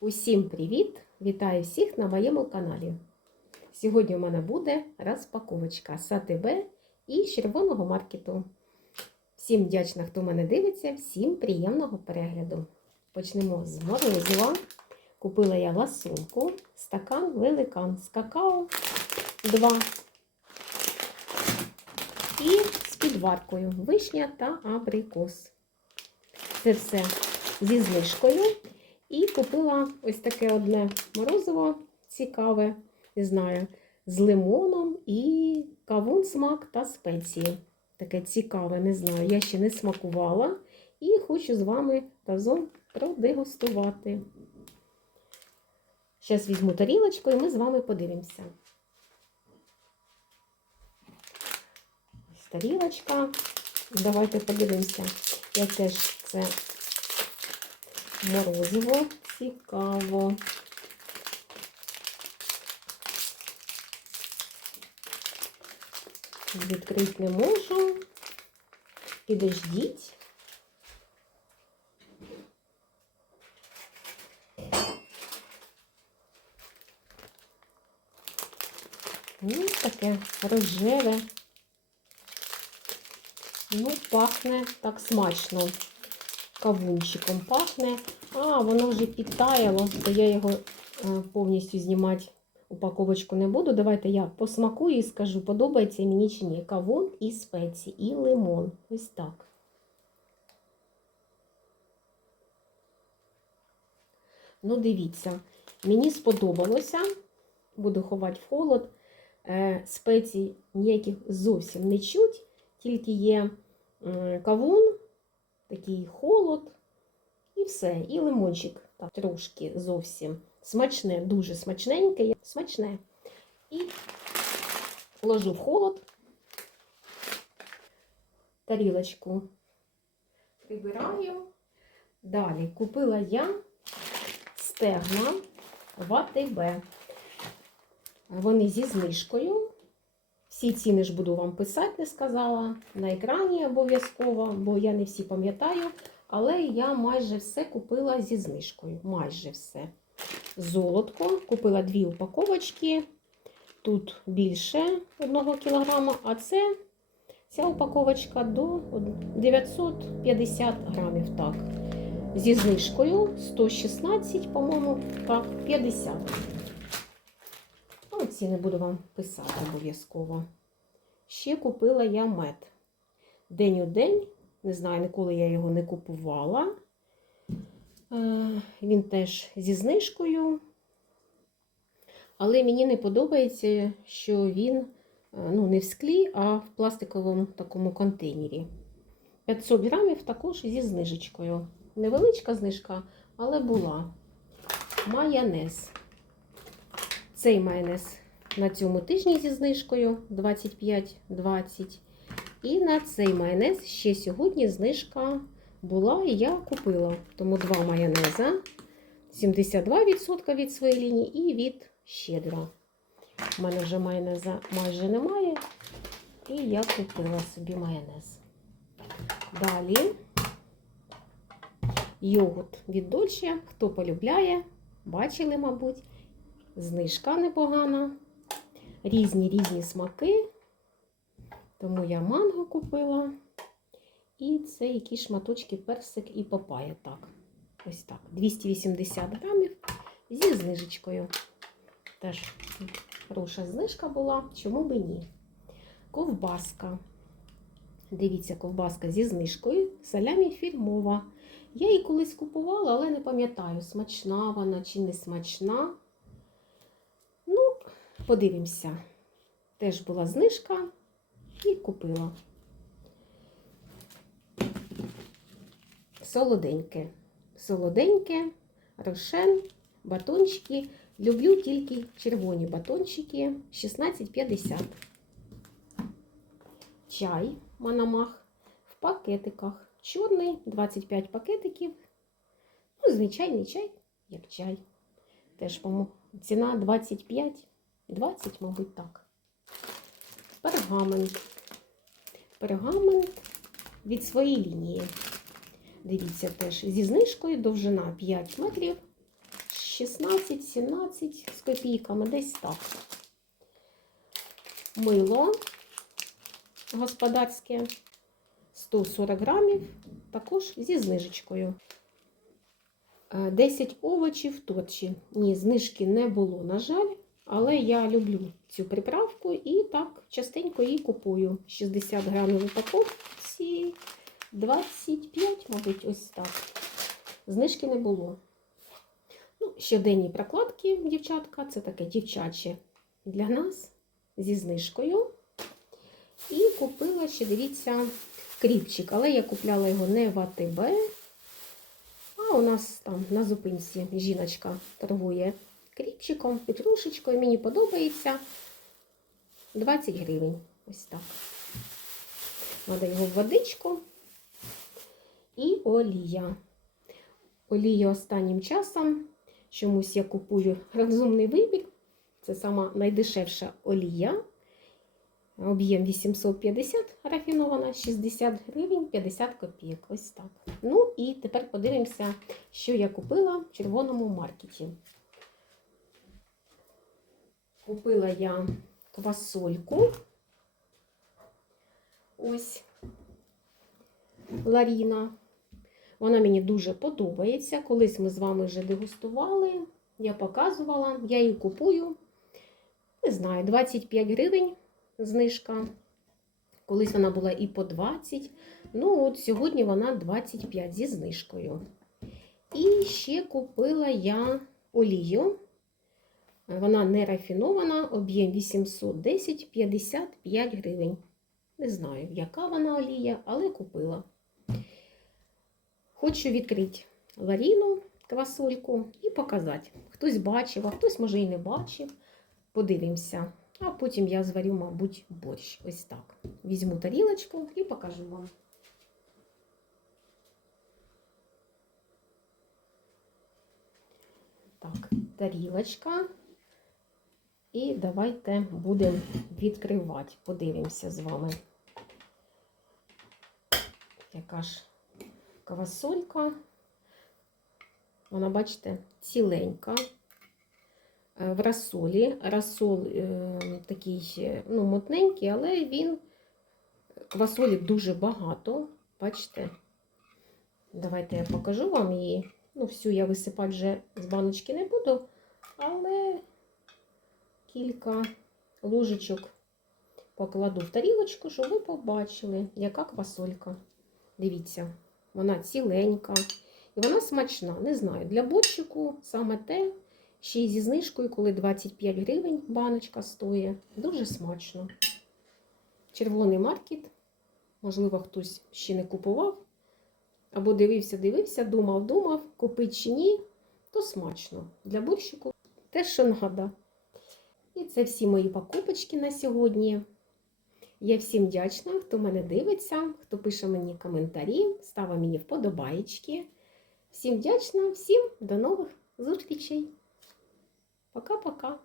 Усім привіт! Вітаю всіх на моєму каналі. Сьогодні у мене буде розпаковочка з АТБ і червоного маркету. Всім вдячна, хто мене дивиться, всім приємного перегляду. Почнемо з морозива. Купила я ласунку, стакан великан з какао 2 і з підваркою вишня та абрикос. Це все зі знижкою. І купила ось таке одне морозиво цікаве, не знаю, з лимоном і кавун смак та спеції. Таке цікаве, не знаю. Я ще не смакувала і хочу з вами разом продегустувати. Зараз візьму тарілочку і ми з вами подивимося. Ось тарілочка. Давайте подивимося, яке ж це морозиво цікаво. Відкрити не можу. Підождіть. Ну, таке рожеве. Ну, пахне так смачно. Кавунчиком пахне. А, воно вже підтаяло, то я його е, повністю знімати упаковочку не буду. Давайте я посмакую і скажу, подобається мені чи ні. Кавун і спеції, і лимон. Ось так. Ну, дивіться, мені сподобалося, буду ховати в холод. Е, Спецій ніяких зовсім не чуть, тільки є кавун, такий холод. І все, і лимончик так, трошки зовсім смачне, дуже смачненьке, смачне. І ложу в холод, тарілочку прибираю. Далі купила я стегна в АТБ. Вони зі знижкою. Всі ціни ж буду вам писати, не сказала. На екрані обов'язково, бо я не всі пам'ятаю. Але я майже все купила зі знижкою. Майже все. Золотко. Купила дві упаковочки. Тут більше 1 кг, а це ця упаковочка до 950 грамів. Так. Зі знижкою 116, по-моєму, так, 50. Не буду вам писати обов'язково. Ще купила я мед. День у день. Не знаю, ніколи я його не купувала. Е, він теж зі знижкою. Але мені не подобається, що він е, ну, не в склі, а в пластиковому такому контейнері. 500 грамів також зі знижечкою. Невеличка знижка, але була. Майонез. Цей майонез на цьому тижні зі знижкою 25-20. І на цей майонез ще сьогодні знижка була і я купила. Тому два майонеза, 72% від своєї лінії і від щедра. У мене вже майонеза майже немає. І я купила собі майонез. Далі йогурт від Дольче. Хто полюбляє, бачили, мабуть, знижка непогана. Різні різні смаки. Тому я манго купила. І це якісь шматочки персик і папая. Так, ось так. 280 грамів зі знижечкою. Теж хороша знижка була, чому би ні. Ковбаска. Дивіться, ковбаска зі знижкою. Салямі фірмова. Я її колись купувала, але не пам'ятаю, смачна вона чи не смачна. Подивимося. Теж була знижка і купила. Солоденьке. Солоденьке, рошен, батончики. Люблю тільки червоні батончики 16,50. Чай Мономах в пакетиках. Чорний 25 пакетиків. Ну, звичайний чай, як чай. Теж, по-моєму, ціна 25, 20, мабуть, так. Пергамент. Пергамент від своєї лінії. Дивіться, теж зі знижкою довжина 5 метрів 16-17 з копійками, десь так. Мило господарське 140 грамів, також зі знижечкою. Е, 10 овочів торчі. Ні, знижки не було, на жаль, але я люблю цю приправку і так частенько її купую. 60 грамів упаковці, 25, мабуть, ось так. Знижки не було. Ну, щоденні прокладки, дівчатка, це таке дівчаче для нас зі знижкою. І купила ще, дивіться, кріпчик, але я купляла його не в АТБ, а у нас там на зупинці жіночка торгує кріпчиком, петрушечкою. Мені подобається 20 гривень. Ось так. Надо його в водичку і олія. Олію останнім часом чомусь я купую розумний вибір. Це сама найдешевша олія. Об'єм 850 рафінована, 60 гривень 50 копійок. Ось так. Ну і тепер подивимося, що я купила в червоному маркеті. Купила я квасольку. Ось Ларіна. Вона мені дуже подобається. Колись ми з вами вже дегустували, я показувала, я її купую. Не знаю, 25 гривень знижка. Колись вона була і по 20. Ну, от сьогодні вона 25 зі знижкою. І ще купила я олію. Вона не рафінована, об'єм 810 55 гривень. Не знаю, яка вона олія, але купила. Хочу відкрити ларіну, квасольку і показати. Хтось бачив, а хтось, може, і не бачив. Подивимося. А потім я зварю, мабуть, борщ. Ось так. Візьму тарілочку і покажу вам. Так, тарілочка. І давайте будемо відкривати. Подивимося з вами. Яка ж квасолька. Вона, бачите, ціленька. Е, В розсолі. Розсол е, такий ну, мутненький, але він квасолі дуже багато. Бачите? Давайте я покажу вам її. Ну, всю я висипати вже з баночки не буду, але кілька ложечок покладу в тарілочку, щоб ви побачили, яка квасолька. Дивіться, вона ціленька. І вона смачна. Не знаю, для борщику саме те, ще й зі знижкою, коли 25 гривень баночка стоїть. Дуже смачно. Червоний маркет. Можливо, хтось ще не купував. Або дивився, дивився, думав, думав, купить чи ні, то смачно. Для борщику те, що. І це всі мої покупочки на сьогодні. Я всім вдячна, хто мене дивиться, хто пише мені коментарі, ставить мені вподобаєчки. Всім вдячна, всім до нових зустрічей. Пока-пока.